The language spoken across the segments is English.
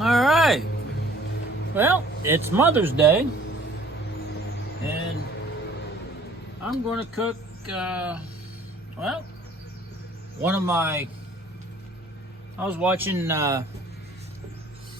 All right. Well, it's Mother's Day, and I'm going to cook, one of my... I was watching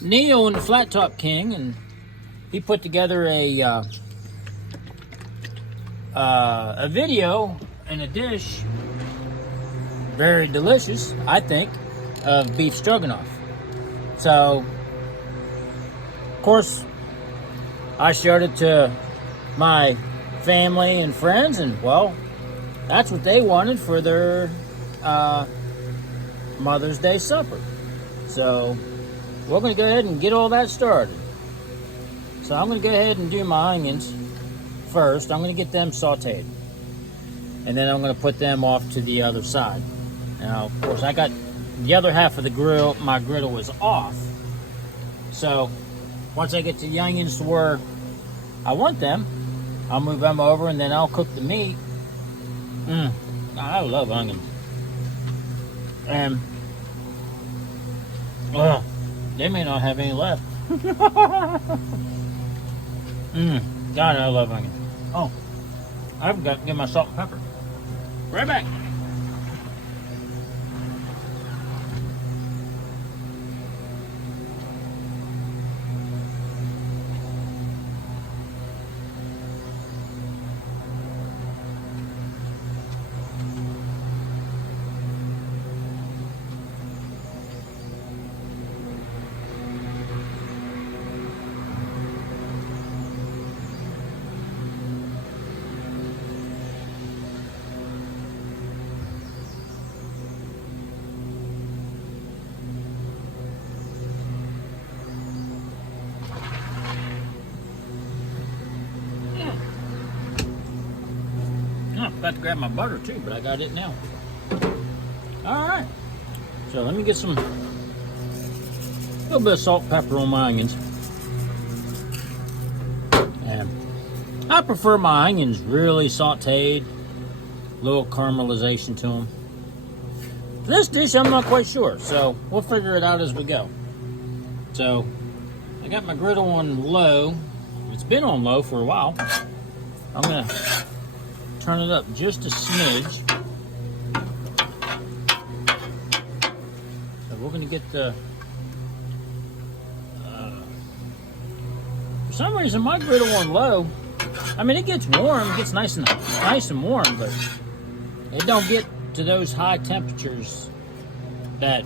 Neil and the Flat Top King, and he put together a video and a dish, very delicious, I think, of beef stroganoff. So, of course, I showed it to my family and friends, and well, that's what they wanted for their Mother's Day supper. So, we're going to go ahead and get all that started. So, I'm going to go ahead and do my onions first. I'm going to get them sauteed, and then I'm going to put them off to the other side. Now, of course, I got the other half of the grill, my griddle is off. So, once I get to the onions to where I want them, I'll move them over and then I'll cook the meat. I love onions. And, well, they may not have any left. God, I love onions. Oh, I forgot to get my salt and pepper. Right back. I forgot to grab my butter too, but I got it now. Alright. So let me get a little bit of salt and pepper on my onions. And I prefer my onions really sauteed, a little caramelization to them. For this dish, I'm not quite sure, so we'll figure it out as we go. So I got my griddle on low. It's been on low for a while. I'm going to turn it up just a smidge. So we're going to get the... for some reason, my griddle on low, I mean, it gets warm, it gets nice and warm, but it don't get to those high temperatures that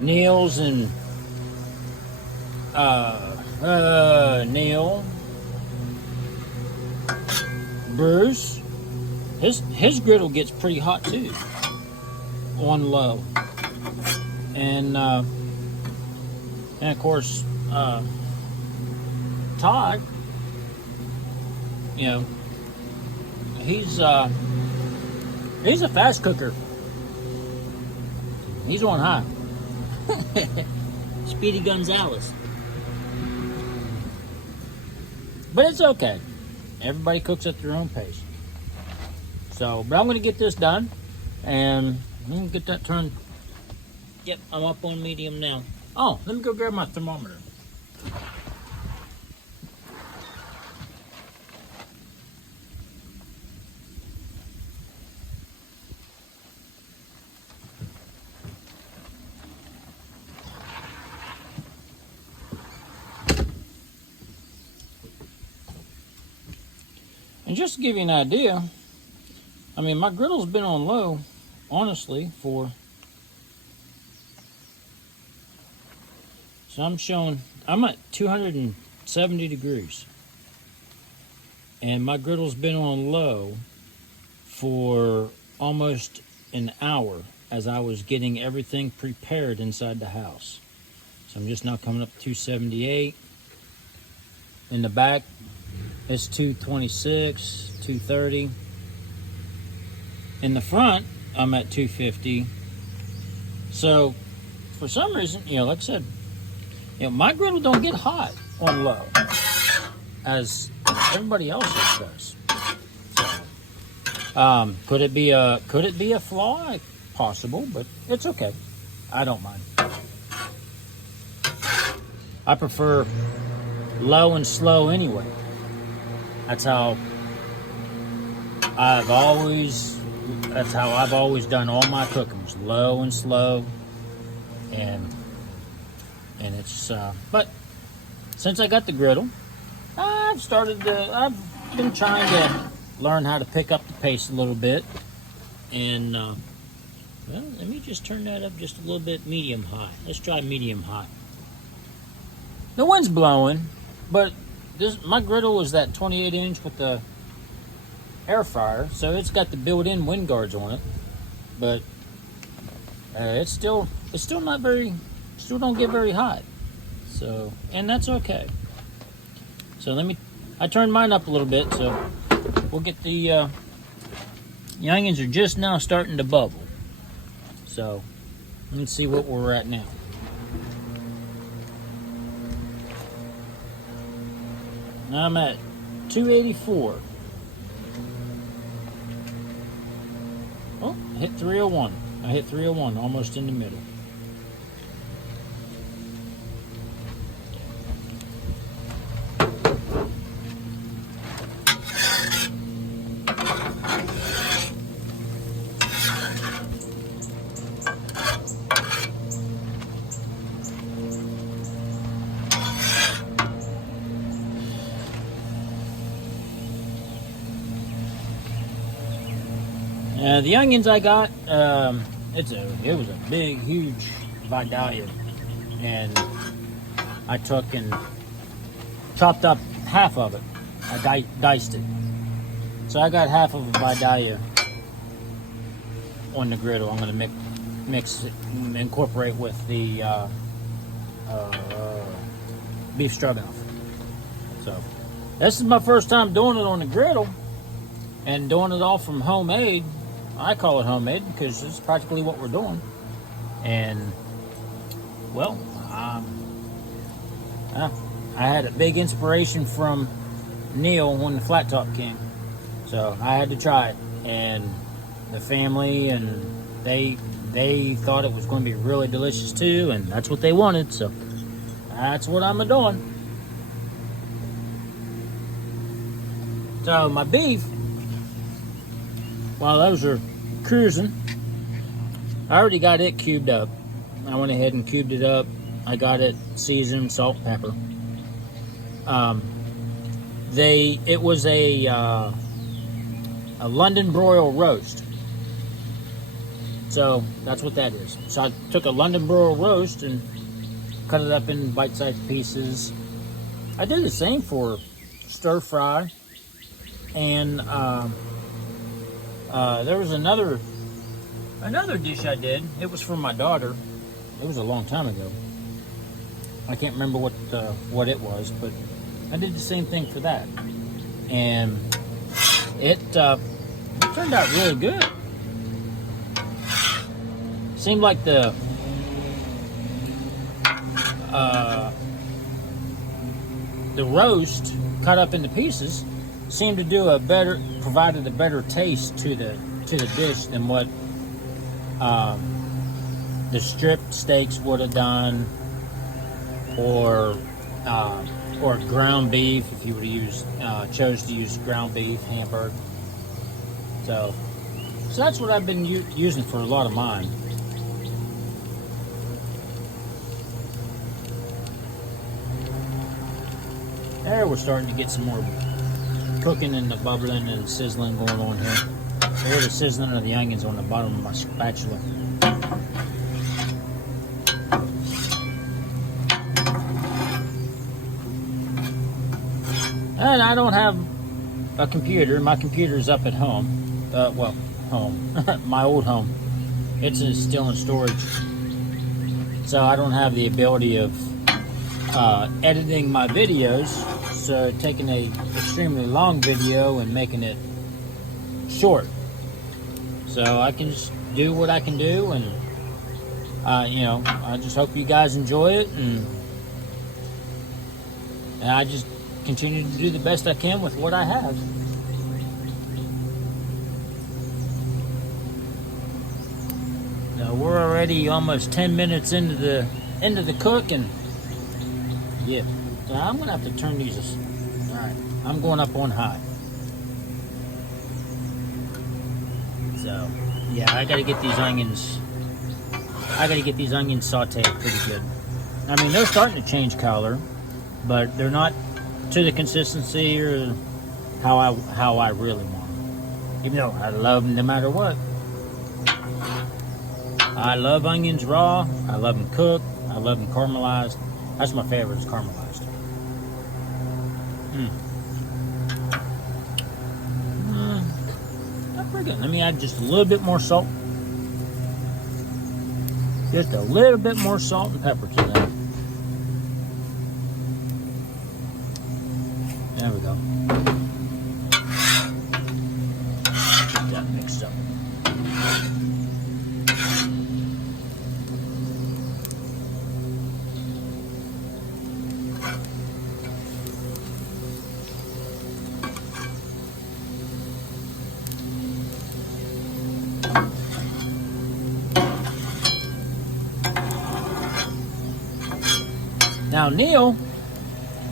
Neil's and Neil, Bruce, his griddle gets pretty hot too on low, and of course Todd, you know, he's a fast cooker. He's on high. Speedy Gonzalez. But it's okay. Everybody cooks at their own pace. So, but I'm going to get this done, and I'm going to get that turned. Yep, I'm up on medium now. Oh, let me go grab my thermometer. And just to give you an idea, I mean, my griddle's been on low, honestly, so I'm at 270 degrees. And my griddle's been on low for almost an hour as I was getting everything prepared inside the house. So I'm just now coming up to 278. In the back, it's 226, 230. In the front, I'm at 250. So, for some reason, you know, like I said, you know, my griddle don't get hot on low as everybody else's does. Could it be a flaw? Possible, but it's okay. I don't mind. I prefer low and slow anyway. That's how I've always done all my cookings, low and slow, and it's but since I got the griddle, I've been trying to learn how to pick up the pace a little bit, and well, let me just turn that up just a little bit, medium high. Let's try medium high. The wind's blowing, but my griddle is that 28-inch with the air fryer, so it's got the built-in wind guards on it, but it's still not very, still don't get very hot. So, and that's okay. So I turned mine up a little bit, so we'll get the onions are just now starting to bubble. So let's see what we're at now. I'm at 284. Oh, I hit 301. I hit 301, almost in the middle. The onions I got, it was a big, huge Vidalia, and I took and chopped up half of it. I diced it, so I got half of a Vidalia on the griddle. I'm going to mix it, incorporate with the beef stroganoff. So this is my first time doing it on the griddle, and doing it all from homemade. I call it homemade because it's practically what we're doing. And, well, I had a big inspiration from Neil when the flat top came. So I had to try it. And the family, and they thought it was going to be really delicious too. And that's what they wanted. So that's what I'm doing. So my beef, while those are cruising, I already got it cubed up. I went ahead and cubed it up. I got it seasoned, salt, pepper. It was a London broil roast. So that's what that is. So I took a London broil roast and cut it up in bite-sized pieces. I did the same for stir fry, and there was another dish I did. It was for my daughter. It was a long time ago. I can't remember what it was, but I did the same thing for that, and it turned out really good. Seemed like the roast cut up into pieces seemed to provided a better taste to the dish than what the stripped steaks would have done, or ground beef if you would have chose to use ground beef, hamburger. So that's what I've been using for a lot of mine. There, we're starting to get some more cooking and the bubbling and sizzling going on here. I hear the sizzling of the onions on the bottom of my spatula. And I don't have a computer. My computer's up at home. Home. My old home. It's still in storage. So I don't have the ability of editing my videos. So taking a extremely long video and making it short. So I can just do what I can do, and I just hope you guys enjoy it, and I just continue to do the best I can with what I have. Now we're already almost 10 minutes into the cook, and Yeah. So I'm gonna have to turn these. All right. I'm going up on high. So yeah, I gotta get these onions. I gotta get these onions sauteed pretty good. I mean, they're starting to change color, but they're not to the consistency or how I really want them. Even though I love them no matter what. I love onions raw. I love them cooked. I love them caramelized. That's my favorite, is caramelized. That's pretty good. Let me add just a little bit more salt. Just a little bit more salt and pepper to that. There we go. Get that mixed up. Now Neil,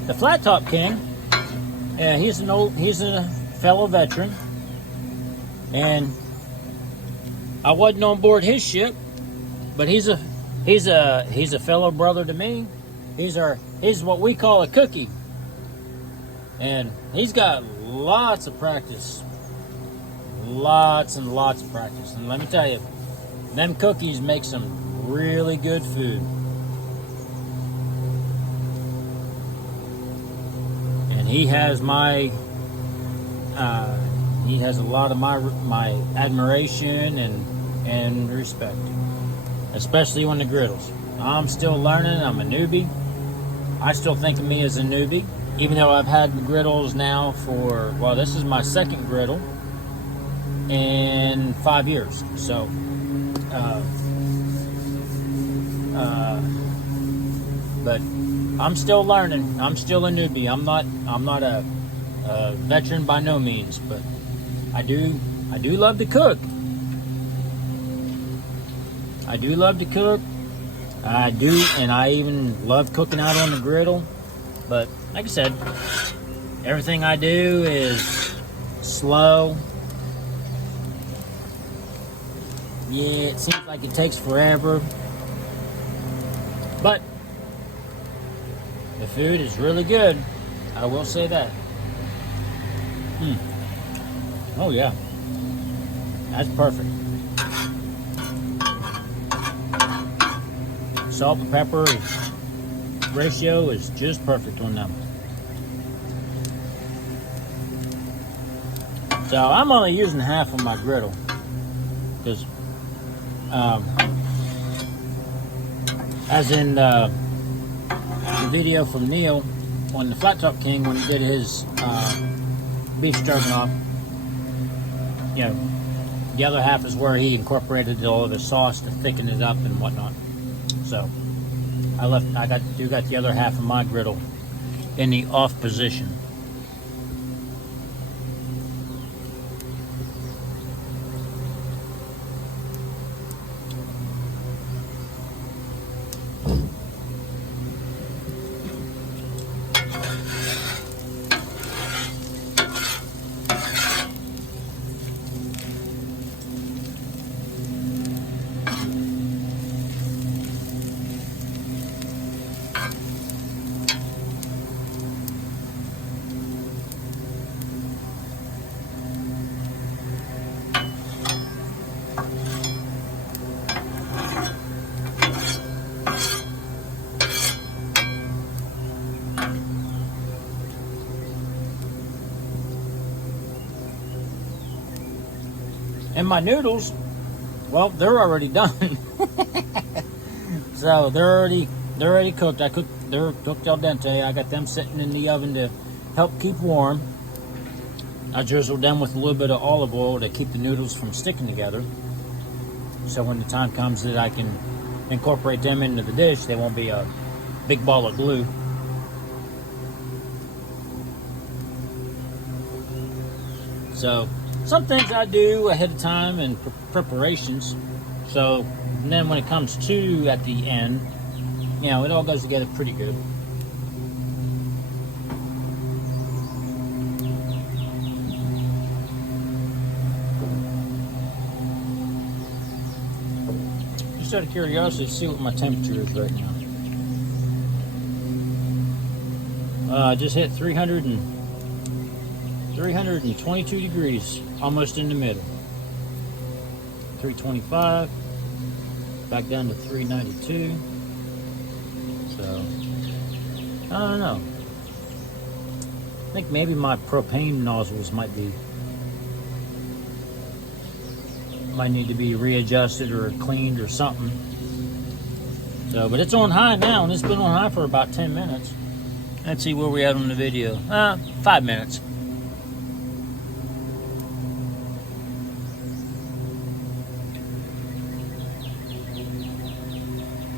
the Flat Top King, he's a fellow veteran, and I wasn't on board his ship, but he's a fellow brother to me. He's what we call a cookie, and he's got lots of practice, lots and lots of practice. And let me tell you, them cookies make some really good food. He has he has a lot of my admiration and respect, especially on the griddles. I'm still learning. I'm a newbie. I still think of me as a newbie, even though I've had the griddles now for, well, this is my second griddle in 5 years. So, but I'm still learning. I'm still a newbie. I'm not a veteran by no means, but I do love to cook. I do love to cook. I do, and I even love cooking out on the griddle. But like I said, everything I do is slow. Yeah, it seems like it takes forever, but the food is really good. I will say that. Oh yeah, that's perfect. Salt and pepper ratio is just perfect on them. So I'm only using half of my griddle because, as in the video from Neil on the Flat Top King when he did his beef stroganoff, you know, the other half is where he incorporated all of the sauce to thicken it up and whatnot. So I got the other half of my griddle in the off position. And my noodles, well, they're already done. So they're already cooked. They're cooked al dente. I got them sitting in the oven to help keep warm. I drizzled them with a little bit of olive oil to keep the noodles from sticking together. So when the time comes that I can incorporate them into the dish, they won't be a big ball of glue. So some things I do ahead of time and preparations. So and then when it comes to at the end, you know, it all goes together pretty good. Just out of curiosity, see what my temperature is right now. I just hit 322 degrees, almost in the middle. 325, back down to 392. So, I don't know. I think maybe my propane nozzles might need to be readjusted or cleaned or something. So, but it's on high now, and it's been on high for about 10 minutes. Let's see where we at on the video. 5 minutes.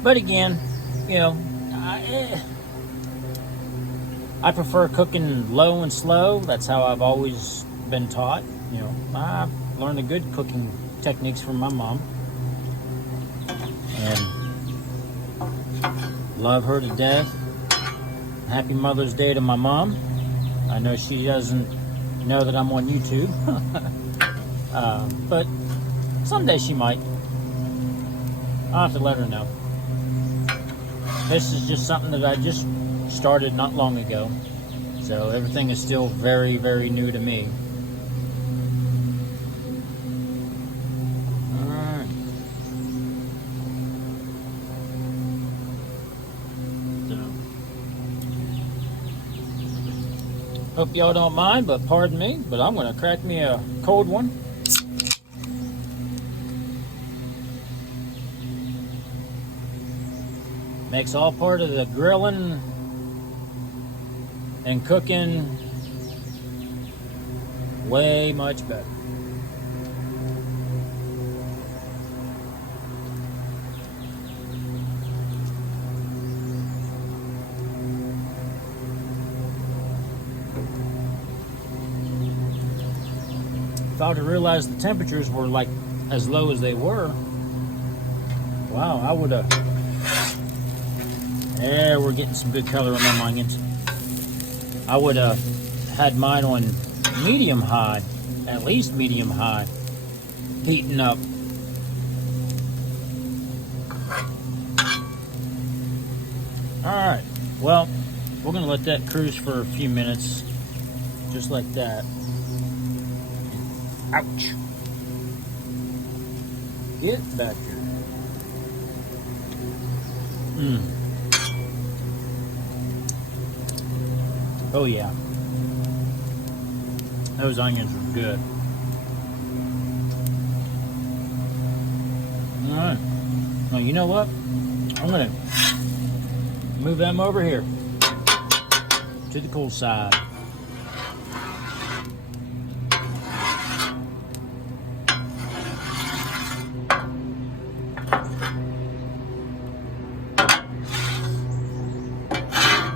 But again, you know, I prefer cooking low and slow. That's how I've always been taught. You know, I learned the good cooking techniques from my mom, and love her to death. Happy Mother's Day to my mom. I know she doesn't know that I'm on YouTube, but someday she might. I'll have to let her know. This is just something that I just started not long ago, so everything is still very, very new to me. Alright. So, hope y'all don't mind, but pardon me, but I'm going to crack me a cold one. Makes all part of the grilling and cooking way much better. If I would have realized the temperatures were like as low as they were, wow, I would have. Yeah, we're getting some good color on them onions. I would have had mine on medium high, at least medium high, heating up. Alright, well, we're going to let that cruise for a few minutes, just like that. Ouch. Get back here. Oh yeah, those onions are good. All right, well, you know what? I'm gonna move them over here to the cool side.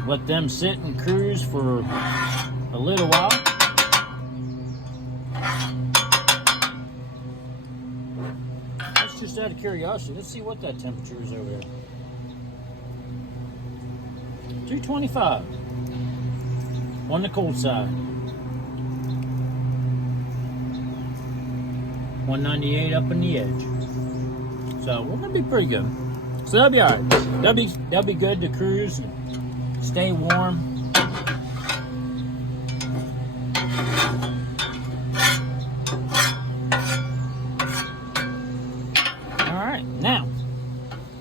Let them sit and cruise for a little while. That's just out of curiosity. Let's see what that temperature is over there. 225 on the cold side. 198 up in the edge. So we're gonna be pretty good. So that'll be all right. That'll be good to cruise and stay warm. Alright, now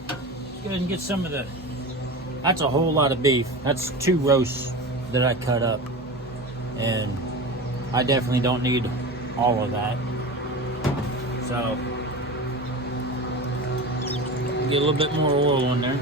let's go ahead and get some of the. That's a whole lot of beef. That's 2 roasts that I cut up, and I definitely don't need all of that. So get a little bit more oil on there.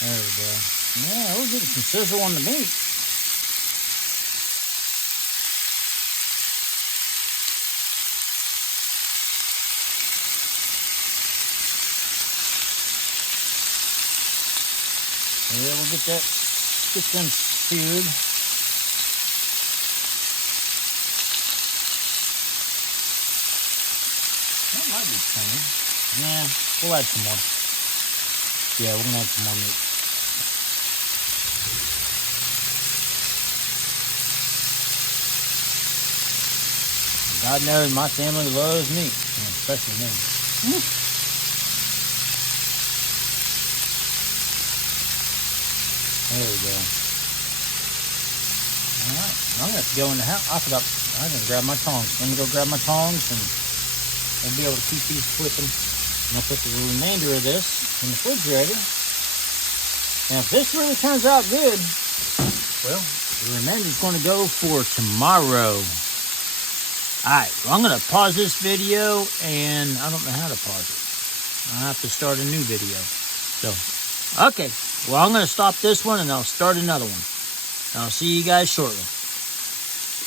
There we go. Yeah, we're getting some sizzle on the meat. Yeah, we'll get them seared. be plenty. Nah, we'll add some more. Yeah, we're gonna add some more meat. God knows my family loves meat, especially me. There we go. All right, I'm gonna have to go in the house. I forgot. I didn't grab my tongs. Let me go grab my tongs, and we'll be able to keep these flipping. And I'll put the remainder of this in the refrigerator. Now, if this really turns out good, well, the remainder is going to go for tomorrow. Alright, well, I'm going to pause this video, and I don't know how to pause it. I'll have to start a new video. So, okay, well, I'm going to stop this one, and I'll start another one. I'll see you guys shortly.